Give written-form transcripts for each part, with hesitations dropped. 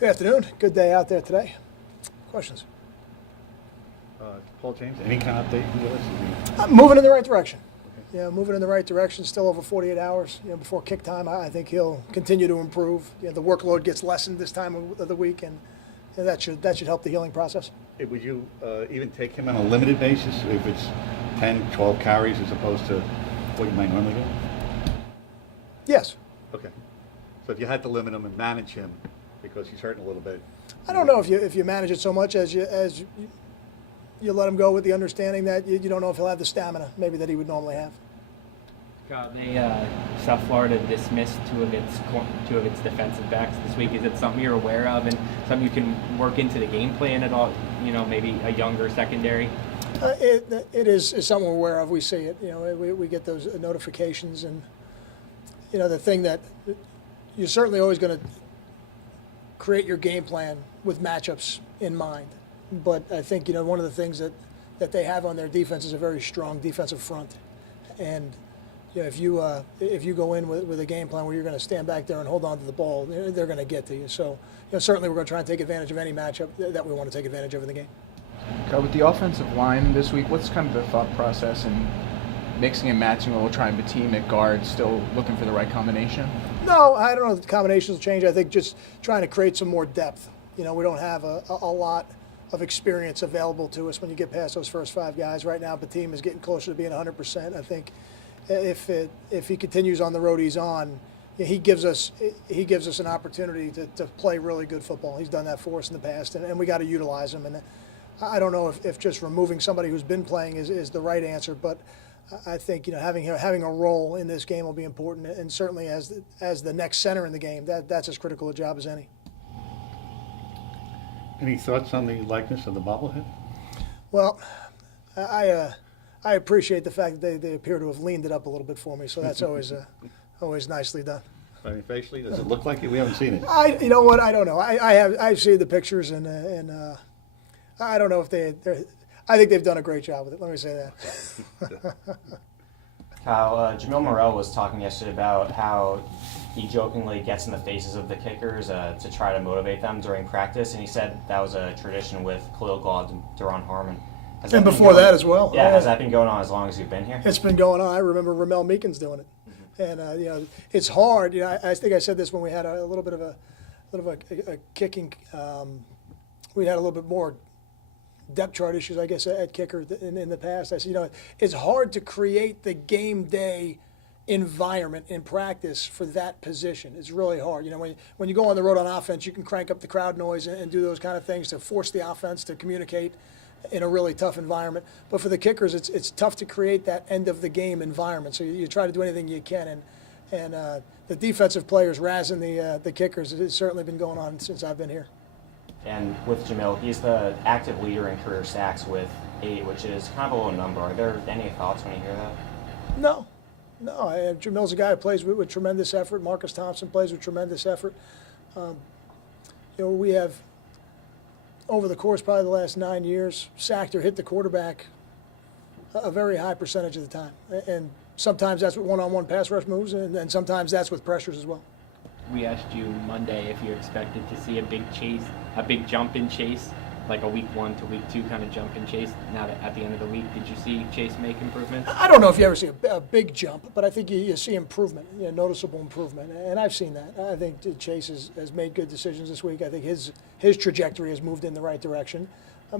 Good afternoon. Good day out there today. Questions? Paul James, any kind of update you can give us? Moving in the right direction. Okay. Yeah, moving in the right direction. Still over 48 hours. Before kick time, I think he'll continue to improve. The workload gets lessened this time of the week, and that should help the healing process. Would you even take him on a limited basis if it's 10, 12 carries as opposed to what you might normally do? Yes. Okay. So if you had to limit him and manage him because he's hurting a little bit. I don't know if you manage it so much as you let him go with the understanding that you don't know if he'll have the stamina maybe that he would normally have. South Florida dismissed two of its defensive backs this week. Is it something you're aware of and something you can work into the game plan at all? Maybe a younger secondary. It is something we're aware of. We see it. We get those notifications, and the thing that you're certainly always going to create your game plan with matchups in mind. But I think one of the things that they have on their defense is a very strong defensive front, and if you go in with a game plan where you're going to stand back there and hold on to the ball, they're going to get to you. So certainly we're going to try and take advantage of any matchup that we want to take advantage of in the game. With the offensive line this week, what's kind of the thought process in mixing and matching? We'll try and the team at guard, still looking for the right combination? No, I don't know if the combinations will change. I think just trying to create some more depth. We don't have a lot of experience available to us when you get past those first five guys. Right now, the team is getting closer to being 100%. I think if he continues on the road he's on, he gives us an opportunity to play really good football. He's done that for us in the past, and we got to utilize him. And I don't know if just removing somebody who's been playing is the right answer, but I think having a role in this game will be important, and certainly as the next center in the game, that's as critical a job as any. Any thoughts on the likeness of the bobblehead? Well, I appreciate the fact that they appear to have leaned it up a little bit for me, so that's always nicely done. I mean, facially, does it look like it? We haven't seen it. You know what? I don't know. I've seen the pictures, and I don't know if I think they've done a great job with it. Let me say that. Kyle, Jamil Morrell was talking yesterday about how he jokingly gets in the faces of the kickers to try to motivate them during practice, and he said that was a tradition with Khalil Gaud and Duron Harmon. And before that as well. Yeah, has that been going on as long as you've been here? It's been going on. I remember Ramel Meekins doing it, and it's hard. I think I said this when we had a little bit of a kicking. We had a little bit more depth chart issues, I guess, at kicker in the past. I said, it's hard to create the game day environment in practice for that position. It's really hard. When you go on the road on offense, you can crank up the crowd noise and do those kind of things to force the offense to communicate in a really tough environment. But for the kickers, it's tough to create that end of the game environment. So you try to do anything you can, and the defensive players razzing the kickers has certainly been going on since I've been here. And with Jamil, he's the active leader in career sacks with 8, which is kind of a low number. Are there any thoughts when you hear that? No. Jamil's a guy who plays with tremendous effort. Marcus Thompson plays with tremendous effort. We have, over the course probably the last 9 years, sacked or hit the quarterback a very high percentage of the time. And sometimes that's with one-on-one pass rush moves, and sometimes that's with pressures as well. We asked you Monday if you expected to see a big jump in Chase, like a week 1 to week 2 kind of jump in Chase. Now that at the end of the week, did you see Chase make improvements? I don't know if you ever see a big jump, but I think you see improvement, noticeable improvement, and I've seen that. I think Chase has made good decisions this week. I think his trajectory has moved in the right direction,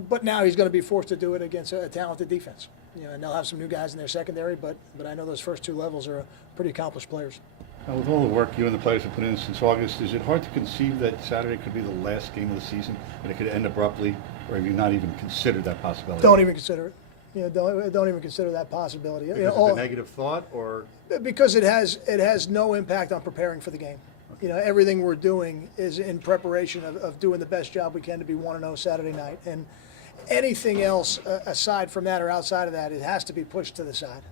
but now he's going to be forced to do it against a talented defense. And they'll have some new guys in their secondary, but I know those first 2 levels are pretty accomplished players. Now, with all the work you and the players have put in since August, is it hard to conceive that Saturday could be the last game of the season and it could end abruptly, or have you not even considered that possibility? Don't even consider it. Don't even consider that possibility. Because of a negative thought, or because it has no impact on preparing for the game. Okay. Everything we're doing is in preparation of doing the best job we can to be 1-0 Saturday night, and anything else aside from that or outside of that, it has to be pushed to the side.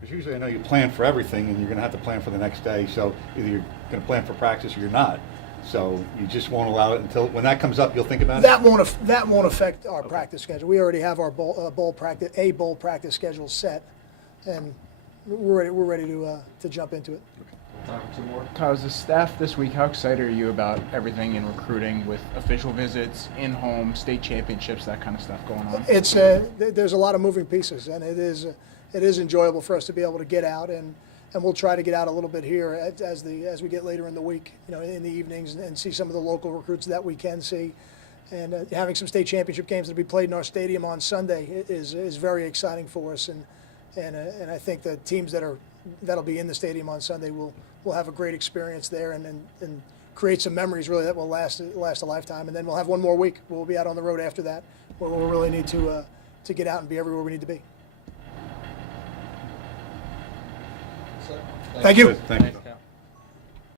Because usually I know you plan for everything, and you're going to have to plan for the next day. So either you're going to plan for practice or you're not. So you just won't allow it until when that comes up. You'll think about it. That won't affect our practice schedule. We already have our bowl practice schedule set, and we're ready to jump into it. Two more. Kyle, as the staff this week, how excited are you about everything in recruiting with official visits, in-home, state championships, that kind of stuff going on? It's there's a lot of moving pieces, and it is enjoyable for us to be able to get out, and we'll try to get out a little bit here as we get later in the week, in the evenings, and see some of the local recruits that we can see, and having some state championship games that will be played in our stadium on Sunday is very exciting for us, and I think the teams that'll be in the stadium on Sunday will have a great experience there, and create some memories really that will last a lifetime, and then we'll have one more week. We'll be out on the road after that, where we'll really need to get out and be everywhere we need to be. Thank you. Thank you.